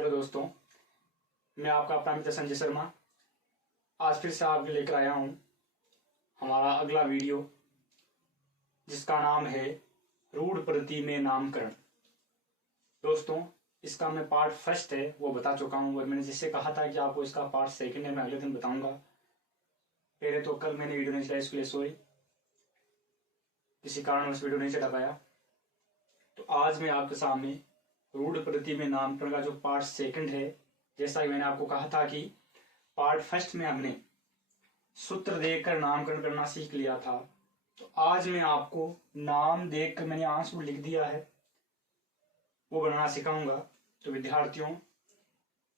Hello दोस्तों, मैं आपका अपना मित्र संजय शर्मा आज फिर से आपके लेकर आया हूँ हमारा अगला वीडियो, जिसका नाम है रूढ़ प्रति में नामकरण। दोस्तों, इसका मैं पार्ट फर्स्ट है वो बता चुका हूँ और मैंने जिससे कहा था कि आपको इसका पार्ट सेकंड है मैं अगले दिन बताऊंगा। पहले तो कल मैंने वीडियो नहीं चलाई, इसके लिए सॉरी, किसी कारण उस वीडियो नहीं चला पाया। तो आज मैं आपके सामने रूढ़ प्रति में नामकरण का जो पार्ट सेकंड है, जैसा कि मैंने आपको कहा था कि पार्ट फर्स्ट में हमने सूत्र देकर नामकरण करना सीख लिया था, तो आज मैं आपको नाम देखकर मैंने आंसर लिख दिया है वो बनाना सिखाऊंगा। तो विद्यार्थियों,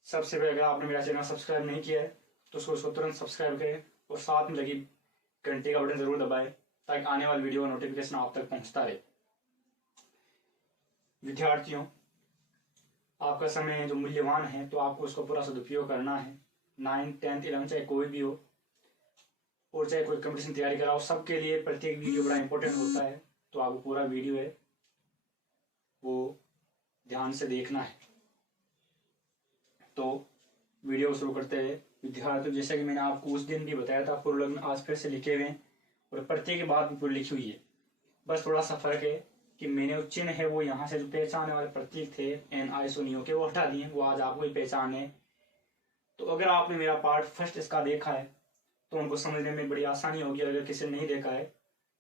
सबसे पहले अगर आपने मेरा चैनल सब्सक्राइब नहीं किया है तो उसको तुरंत सब्सक्राइब करें और साथ में लगी घंटे का बटन जरूर दबाएं ताकि आने वाली वीडियो का नोटिफिकेशन आप तक पहुंचता रहे। विद्यार्थियों, आपका समय जो मूल्यवान है तो आपको उसका पूरा सदुपयोग करना है। 9th 10th 11th चाहे कोई भी हो और चाहे कोई कंपटीशन तैयारी कराओ, सबके लिए प्रत्येक वीडियो बड़ा इंपॉर्टेंट होता है। तो आपको पूरा वीडियो है वो ध्यान से देखना है। तो वीडियो को शुरू करते हुए विद्यार्थियों, जैसा कि मैंने आपको उस दिन भी बताया था, पूर्व लग्न आज फिर से लिखे हुए हैं और प्रत्येक के बाद भी पूरी लिखी हुई है। बस थोड़ा सा फर्क है कि मैंने जो चिन्ह है वो यहाँ से जो पहचानने वाले प्रतीक थे एन आई सुनियो के वो हटा दिए, वो आज आपको ही पहचान है। तो अगर आपने मेरा पार्ट फर्स्ट इसका देखा है तो उनको समझने में बड़ी आसानी होगी। अगर किसी ने नहीं देखा है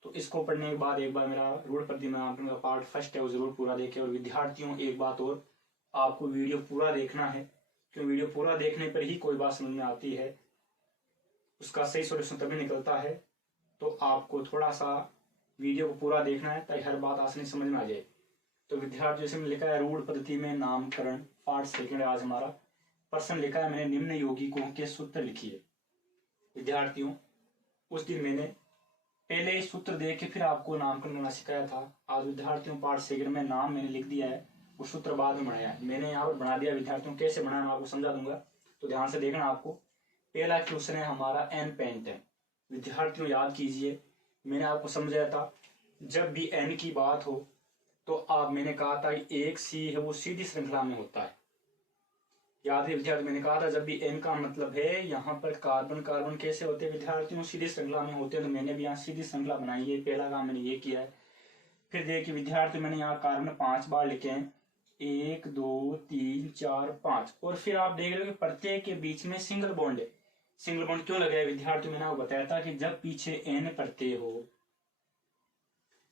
तो इसको पढ़ने के बाद एक बार मेरा रूढ़ प्रति में नामकरण का पार्ट फर्स्ट है वो जरूर पूरा देखें। और विद्यार्थियों, एक बात और, आपको वीडियो पूरा देखना है, क्योंकि वीडियो पूरा देखने पर ही कोई बात समझ में आती है, उसका सही सोल्यूशन तभी निकलता है। तो आपको थोड़ा सा वीडियो को पूरा देखना है ताकि हर बात आसानी समझ में आ जाए। तो विद्यार्थी, जैसे लिखा है रूढ़ पद्धति में नामकरण पार्ट सेकंड, आज हमारा प्रश्न लिखा है मैंने निम्न यौगिकों के सूत्र लिखिए। विद्यार्थियों, उस दिन मैंने पहले ही सूत्र देख के फिर आपको नामकरण करना सिखाया था। आज विद्यार्थियों पार्ट सेकंड में नाम मैंने लिख दिया है, वो सूत्र बाद में बनाया है। मैंने यहाँ पर बना दिया। विद्यार्थियों, कैसे बनाया मैं आपको समझा दूंगा, तो ध्यान से देखना। आपको पहला क्वेश्चन है हमारा एन पेंट है। विद्यार्थियों, याद कीजिए, मैंने आपको समझाया था जब भी एन की बात हो तो मैंने कहा था एक सी है वो सीधी श्रृंखला में होता है। याद है विद्यार्थी, मैंने कहा था जब भी एन का मतलब है यहाँ पर कार्बन कार्बन कैसे होते हैं विद्यार्थियों, सीधी श्रृंखला में होते हैं। तो मैंने भी यहाँ सीधी श्रृंखला बनाई है, पहला काम मैंने ये किया है। फिर देखिए विद्यार्थी, मैंने यहाँ कार्बन 5 बार लिखे हैं, 1 2 3 4 5। और फिर आप देख रहे हो कि प्रत्येक के बीच में सिंगल बॉन्ड है। सिंगल बॉन्ड क्यों लगाया विद्यार्थियों, मैंने आपको बताया था कि जब पीछे एन प्रत्यय हो,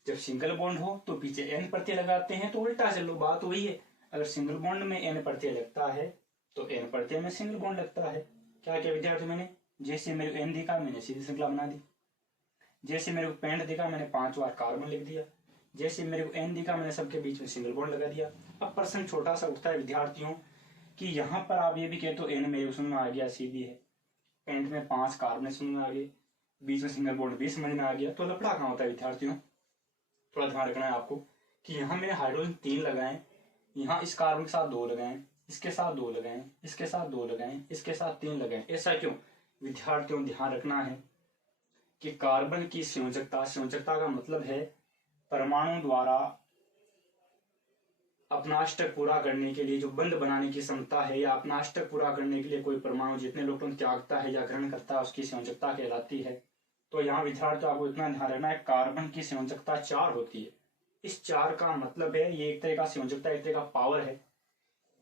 जब सिंगल बॉन्ड हो तो पीछे एन प्रत्यय लगाते हैं। तो उल्टा चलो, बात वही है। अगर सिंगल बॉन्ड में एन प्रत्यय लगता है तो एन प्रत्यय में सिंगल बॉन्ड लगता है। क्या क्या विद्यार्थी, मैंने जैसे मेरे को एन दिखा मैंने सीधी श्रृंखला बना दी, जैसे मेरे को पेंट दिखा मैंने 5 बार कार्बन लिख दिया, जैसे मेरे को एन दिखा मैंने सबके बीच में सिंगल बॉन्ड लगा दिया। अब प्रश्न छोटा सा उठता है विद्यार्थियों कि यहाँ पर आप ये भी कहते हो एन मेरे समझ में आ गया, सीधी है, पेंट में 5 कार्बन समझ में आ गए, बीच में सिंगल बॉन्ड भी समझ में आ गया, तो लफड़ा कहाँ होता है विद्यार्थियों। थोड़ा ध्यान रखना है आपको कि यहाँ मैंने हाइड्रोजन 3 लगाए, यहाँ इस कार्बन के साथ 2 लगाए, इसके साथ 2 लगाए, इसके साथ 2 लगाए, इसके साथ 3 लगाए। ऐसा क्यों विद्यार्थियों, ध्यान रखना है कि कार्बन की संयोजकता का मतलब है परमाणु द्वारा अपना अष्टक पूरा करने के लिए जो बंध बनाने की क्षमता है, या अपना अष्टक पूरा करने के लिए कोई परमाणु जितने इलेक्ट्रॉन त्यागता है या ग्रहण करता है उसकी संयोजकता कहलाती है। तो यहाँ विद्यार्थियों आपको इतना ध्यान रखना है, कार्बन की संयोजकता 4 होती है। इस 4 का मतलब है ये एक तरह का संयोजकता, एक तरह का पावर है।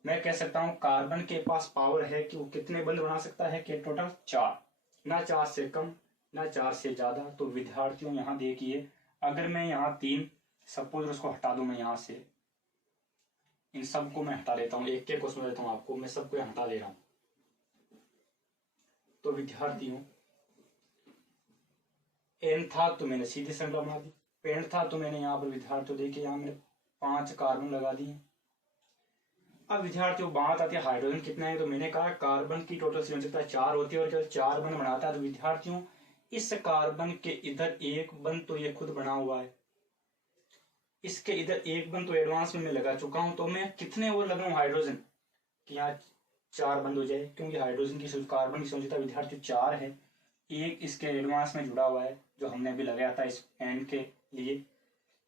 मैं कह सकता हूँ कार्बन के पास पावर है कि वो कितने बंध बना सकता है कि टोटल 4, ना 4 से कम ना 4 से ज्यादा। तो विद्यार्थियों यहाँ देखिए, अगर मैं यहाँ 3 सपोज उसको हटा दूं, मैं यहाँ से इन सबको मैं हटा देता हूँ, एक एक को समझ देता हूँ आपको, मैं सबको हटा दे रहा हूँ। तो विद्यार्थियों, एन था तो मैंने सीधी श्रृंखला बना दी, पेंट था तो मैंने यहाँ पर विद्यार्थियों देखिए यहाँ मैंने 5 कार्बन लगा दिए। अब विद्यार्थियों बात आती है हाइड्रोजन कितना है, तो मैंने कहा कार्बन की टोटल संयोजकता 4 होती है और केवल 4 बंध बनाता है। तो विद्यार्थियों, इस कार्बन के इधर एक बंध तो ये खुद बना हुआ है, इसके इधर एक बंध तो एडवांस में मैं लगा चुका हूं। तो मैं कितने और लगाऊं हाइड्रोजन कि यहाँ 4 बंद हो जाए, क्योंकि हाइड्रोजन की कार्बन की संयोजकता विद्यार्थियों 4 है। एक इसके एडवांस में जुड़ा हुआ है जो हमने अभी लगाया था इस एंड के लिए।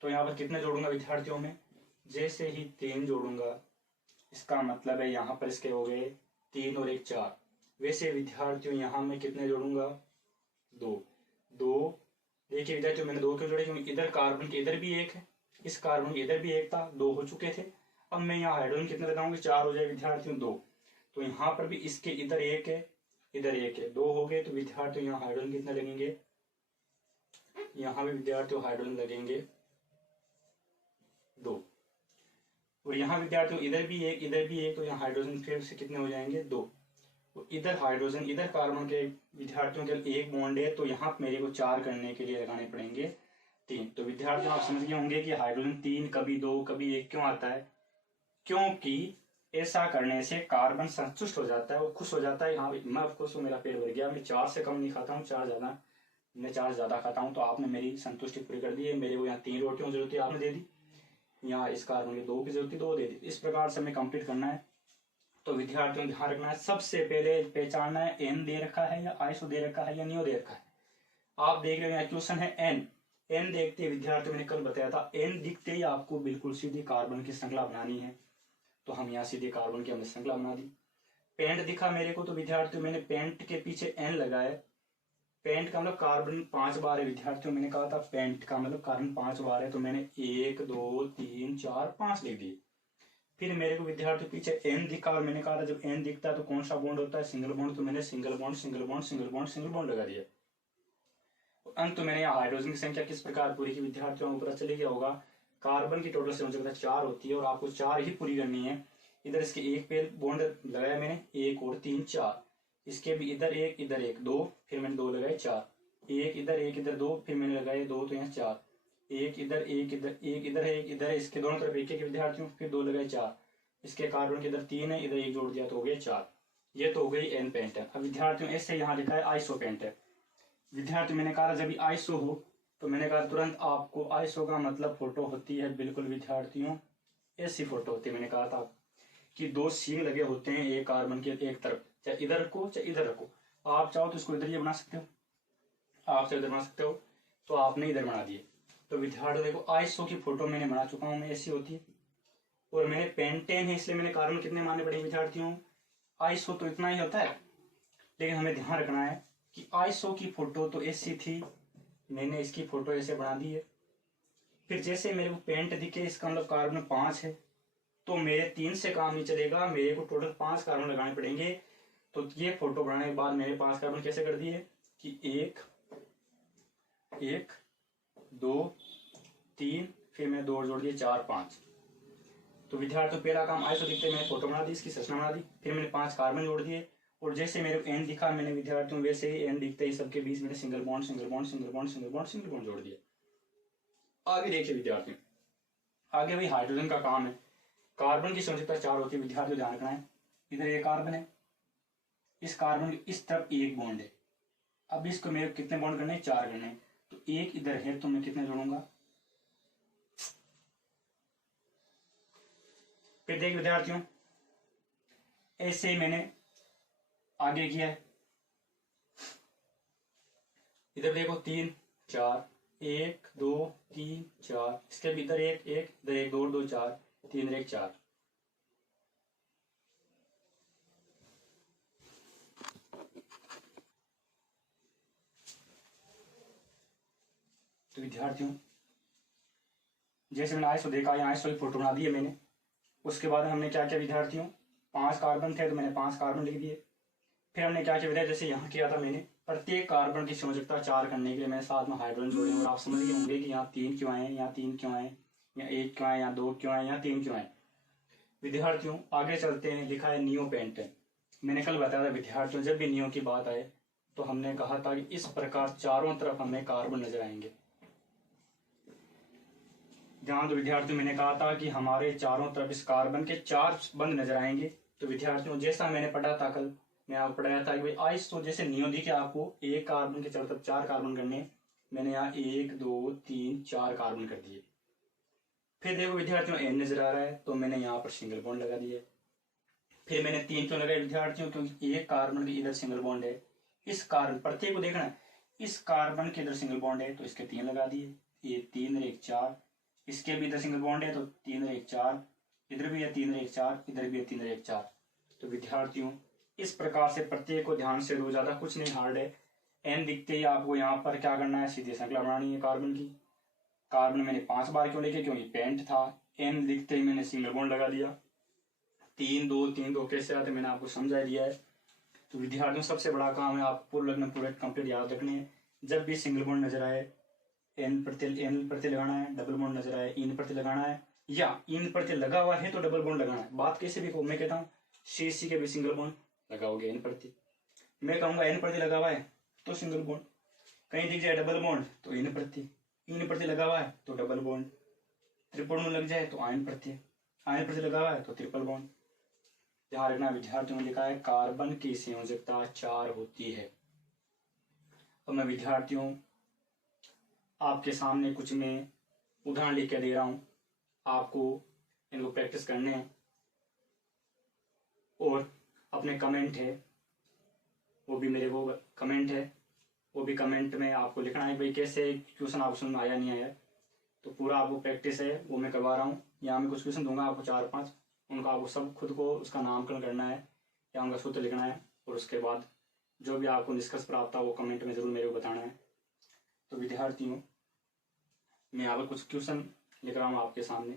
तो यहाँ पर कितने जोड़ूंगा विद्यार्थियों में, जैसे ही 3 जोड़ूंगा इसका मतलब है यहाँ पर इसके हो गए 3 और 1 4। वैसे विद्यार्थियों यहाँ मैं कितने जोड़ूंगा, 2। देखिए विद्यार्थियों मैंने 2 क्यों जोड़े, क्योंकि इधर कार्बन के इधर भी 1 है, इस कार्बन के इधर भी 1 था, 2 हो चुके थे। अब मैं यहाँ हाइड्रोजन कितने लगाऊंगी, 4 हो जाए विद्यार्थियों 2। तो यहाँ पर भी इसके इधर 1 है, इधर 1 है, 2 हो गए। तो विद्यार्थियों यहाँ हाइड्रोजन कितने लगेंगे, यहाँ भी विद्यार्थियों हाइड्रोजन लगेंगे 2। और यहाँ विद्यार्थियों इधर भी 1, इधर भी 1, तो यहाँ हाइड्रोजन फिर से कितने हो जाएंगे, 2। तो इधर हाइड्रोजन, इधर कार्बन के विद्यार्थियों के 1 बॉन्ड है, तो यहाँ मेरे को 4 करने के लिए लगाने पड़ेंगे 3। तो विद्यार्थियों आप समझ गए होंगे कि हाइड्रोजन 3 कभी 2 कभी 1 क्यों आता है, क्योंकि ऐसा करने से कार्बन संतुष्ट हो जाता है, वो खुश हो जाता है। हाँ मैं खुश हूँ, मेरा पेट भर गया, मैं 4 से कम नहीं खाता हूँ, 4 ज्यादा, मैं 4 ज्यादा खाता हूँ। तो आपने मेरी संतुष्टि पूरी कर दी है, मेरे को यहाँ 3 रोटियों की जरूरत है, आपने दे दी। यहाँ इस कार्बन की 2 की जरूरत है, 2 दे दी। इस प्रकार से हमें कंप्लीट करना है। तो विद्यार्थियों ध्यान रखना है, सबसे पहले पहचानना है एन दे रखा है या आइसो दे रखा है या नियो दे रखा है। आप देख रहे हैं क्वेश्चन है एन। एन देखते विद्यार्थियों मैंने कल बताया था, एन दिखते ही आपको बिल्कुल सीधी कार्बन की श्रृंखला बनानी है। तो हम यहाँ सीधे कार्बन की हमने श्रृंखला बना दी। पेंट दिखा मेरे को, तो विद्यार्थियों मैंने पेंट के पीछे एन लगाया। पेंट का मतलब कार्बन 5 बार है विद्यार्थियों, मैंने कहा था पेंट का मतलब कार्बन 5 बार है, तो मैंने 1 2 3 4 5 लिख दिए। फिर मेरे को विद्यार्थियों पीछे एन दिखा, और मैंने कहा था जब एन दिखता है तो कौन सा बॉन्ड होता है, सिंगल बॉन्ड। तो मैंने single bond single bond single bond single bond लगा दिया। अंत तो मैंने यहाँ हाइड्रोजन की संख्या किस प्रकार पूरी की विद्यार्थियों को पता चले गया होगा। कार्बन की टोटल संख्या 4 होती है और आपको 4 ही पूरी करनी है। इधर इसके 1 पे बॉन्ड लगाया मैंने, 1 और 3 4। इसके भी इधर 1 इधर 1 2, फिर मैंने 2 लगाए 4। 1 इधर 2, फिर मैंने लगाए 2, तो यहाँ 4। 1 इधर 1 इधर 1 इधर है 1 इधर है, इसके दोनों तरफ 1 विद्यार्थियों, फिर 2 लगाए 4। इसके कार्बन के इधर 3 है, इधर 1 जोड़ दिया तो हो गए 4। ये तो हो गई एन पेंट है। अब विद्यार्थियों ऐसे यहाँ लिखा है आइसो पेंट है। विद्यार्थी मैंने कहा जब आइसो हो, तो मैंने कहा तुरंत आपको आइसो का मतलब फोटो होती है बिल्कुल विद्यार्थियों ऐसी फोटो होती है। मैंने कहा था कि 2 सींग लगे होते हैं एक कार्बन के एक तरफ, चाहे इधर रखो चाहे इधर रखो। आप चाहो तो इसको इधर ये बना सकते हो, आप चाहे इधर बना सकते हो, तो आपने इधर बना दिए। तो विद्यार्थी देखो आइसो की फोटो मैंने बना चुका हूं, मैं ऐसी होती है। और मैंने पेंटेन है इसलिए मैंने कार्बन कितने मानने पड़ेंगे विद्यार्थियों, आइसो तो इतना ही होता है। लेकिन हमें ध्यान रखना है कि आइसो की फोटो तो ऐसी थी, मैंने इसकी फोटो ऐसे बना दी है। फिर जैसे मेरे को पेंट दिखे, इसका मतलब कार्बन 5 है, तो मेरे 3 से काम नहीं चलेगा, मेरे को टोटल 5 कार्बन लगाने पड़ेंगे। तो ये फोटो बनाने के बाद मैंने 5 कार्बन कैसे कर दिए कि 1 1 2 3, फिर मैंने 2 जोड़ दिए 4 5। तो विद्यार्थियों पहला काम आइसो दिखते मैंने फोटो बना दी, इसकी संरचना बना दी, फिर मैंने 5 कार्बन जोड़ दिए। और जैसे मेरे को एन दिखा, मैंने विद्यार्थियों वैसे ही एन दिखते ही सबके बीच में single bond single bond single bond single bond single bond जोड़ दिया। आगे देखिए विद्यार्थियों, आगे भाई हाइड्रोजन का काम है। कार्बन की संयोजकता 4 होती है विद्यार्थियों, ध्यान रखना है। इधर एक कार्बन है, इस कार्बन इस तरफ 1 बॉन्ड है। अब इसको मेरे कितने बॉन्ड करने हैं, 4 करने हैं। तो 1 इधर है, तो मैं कितने जोड़ूंगा। फिर देख विद्यार्थियों ऐसे ही मैंने आगे किया है। इधर देखो 3 4 1 2 3 4, इसके भी इधर 1 1 इधर 1 2 2 4 3 1 4। तो विद्यार्थियों जैसे मैंने आइसो देखा, यहाँ आइसो की फोटो बना दी है मैंने। उसके बाद हमने क्या किया विद्यार्थियों, 5 कार्बन थे तो मैंने 5 कार्बन लिख दिए। फिर हमने क्या किया विद्यार्थी, जैसे यहाँ किया था मैंने, प्रत्येक कार्बन की संयोजकता 4 करने के लिए मैंने साथ में हाइड्रोजन जोड़े। और आप समझ गए होंगे कि यहाँ 3 क्यों आए, यहाँ 3 क्यों आए, यहाँ 1 क्यों आए, यहाँ 2 क्यों आए, यहाँ 3 क्यों आए। विद्यार्थियों आगे चलते हैं, लिखा है नियो पेंटेन। मैंने कल बताया था विद्यार्थियों, जब भी नियो की बात आए तो हमने कहा था कि इस प्रकार चारों तरफ हमें कार्बन नजर आएंगे। ध्यान दो विद्यार्थियों, मैंने कहा था कि हमारे चारों तरफ इस कार्बन के 4 बंद नजर आएंगे। तो विद्यार्थियों जैसा मैंने पढ़ा था कल, मैं आपको पढ़ाया था कि भाई आइसो जैसे नियो दिखे आपको, एक कार्बन के चारों तरफ 4 कार्बन करने, मैंने यहाँ 1 2 3 4 कार्बन कर दिए। फिर देखो विद्यार्थियों एन नजर आ रहा है, तो मैंने यहाँ पर सिंगल बॉन्ड लगा दिए। फिर मैंने 3 क्यों लगाए विद्यार्थियों, क्योंकि एक कार्बन के इधर सिंगल बॉन्ड है, इस कार्बन प्रत्येक को देखना है, इस कार्बन के इधर सिंगल बॉन्ड है तो इसके 3 लगा दिए। ये 3 1 4, इसके भी इधर सिंगल बॉन्ड है तो 3 1 4, इधर भी है 3 और 1 4, इधर भी है 3 और 1 4। तो विद्यार्थियों इस प्रकार से प्रत्येक को ध्यान से दो, ज्यादा कुछ नहीं हार्ड है। एन दिखते ही आपको यहाँ पर क्या करना है, सीधी श्रृंखला बनानी है कार्बन की। कार्बन मैंने 5 बार क्यों लिखे, क्योंकि पेंट था। एन दिखते ही मैंने सिंगल बॉन्ड लगा दिया। 3 2 3 2 कैसे आते मैंने आपको समझा दिया है। तो विद्यार्थियों सबसे बड़ा काम है आप पूर्ण लग्न पूरे कंप्लीट याद रखने हैं। जब भी सिंगल बॉन्ड नजर आए एन प्रत्यय लगाना है, डबल बॉन्ड नजर आए इन प्रत्यय लगाना है, या इन प्रत्यय लगा हुआ है तो डबल बॉन्ड लगाना है। बात कैसे भी मैं कहता हूँ सी के भी सिंगल बॉन्ड लगाओगे एन प्रत्यय, मैं कहूंगा एन प्रत्यय लगा हुआ है तो सिंगल बॉन्ड, कहीं दिख जाए डबल बॉन्ड तो इन प्रत्यय लगा हुआ है तो डबल बॉन्ड, ट्रिपल बॉन्ड लग जाए तो आयन प्रत्यय लगा हुआ है तो ट्रिपल बॉन्ड। ध्यान रखना विद्यार्थियों ने लिखा है कार्बन की संयोजकता 4 होती है। तो मैं विद्यार्थियों आपके सामने कुछ मैं उदाहरण लिख के दे रहा हूं, आपको इनको प्रैक्टिस करने हैं और अपने कमेंट है वो भी मेरे को कमेंट है वो भी कमेंट में आपको लिखना है भाई कैसे क्वेश्चन आपको समझ में आया नहीं आया। तो पूरा आपको प्रैक्टिस है वो मैं करवा रहा हूँ। यहाँ मैं कुछ क्वेश्चन दूंगा आपको 4-5, उनका आपको सब खुद को उसका नामकरण करना है या उनका सूत्र लिखना है और उसके बाद जो भी आपको निष्कर्ष प्राप्त था वो कमेंट में जरूर मेरे को बताना है। तो विद्यार्थियों मैं यहाँ पर कुछ क्वेश्चन लिख रहा हूँ आपके सामने।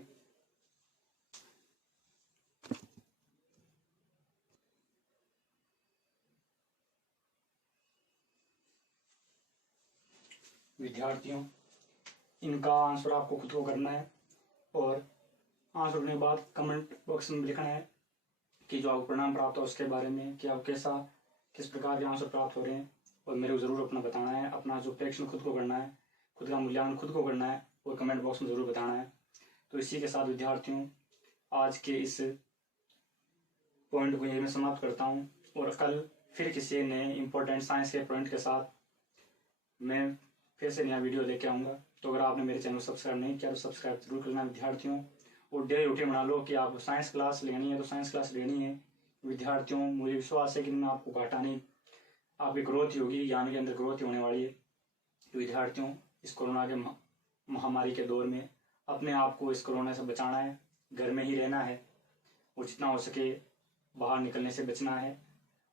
विद्यार्थियों इनका आंसर आपको खुद को करना है और आंसर करने के बाद कमेंट बॉक्स में लिखना है कि जो आपको परिणाम प्राप्त हो उसके बारे में कि आप किस प्रकार के आंसर प्राप्त हो रहे हैं और मेरे को ज़रूर अपना बताना है। अपना जो परीक्षण खुद को करना है, खुद का मूल्यांकन खुद को करना है और कमेंट बॉक्स में ज़रूर बताना है। तो इसी के साथ विद्यार्थियों आज के इस पॉइंट को यही मैं समाप्त करता हूँ और कल फिर किसी नए इम्पोर्टेंट साइंस के पॉइंट के साथ मैं फिर से नया वीडियो लेके आऊँगा। तो अगर आपने मेरे चैनल को सब्सक्राइब नहीं किया तो सब्सक्राइब जरूर करना विद्यार्थियों। और डे रूटीन बना लो कि आपको साइंस क्लास लेनी है तो साइंस क्लास लेनी है विद्यार्थियों। मुझे विश्वास है कि मैं आपको घाटा नहीं, आपकी ग्रोथ ही होगी, ज्ञान के अंदर ग्रोथ ही होने वाली है। तो विद्यार्थियों इस कोरोना के महामारी के दौर में अपने आप को इस कोरोना से बचाना है, घर में ही रहना है और जितना हो सके बाहर निकलने से बचना है।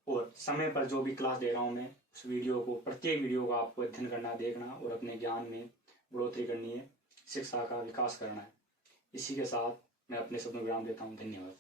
और समय पर जो भी क्लास दे रहा हूँ मैं उस वीडियो को, प्रत्येक वीडियो को आपको अध्ययन करना, देखना और अपने ज्ञान में बढ़ोतरी करनी है, शिक्षा का विकास करना है। इसी के साथ मैं अपने शब्दों को विराम देता हूँ। धन्यवाद।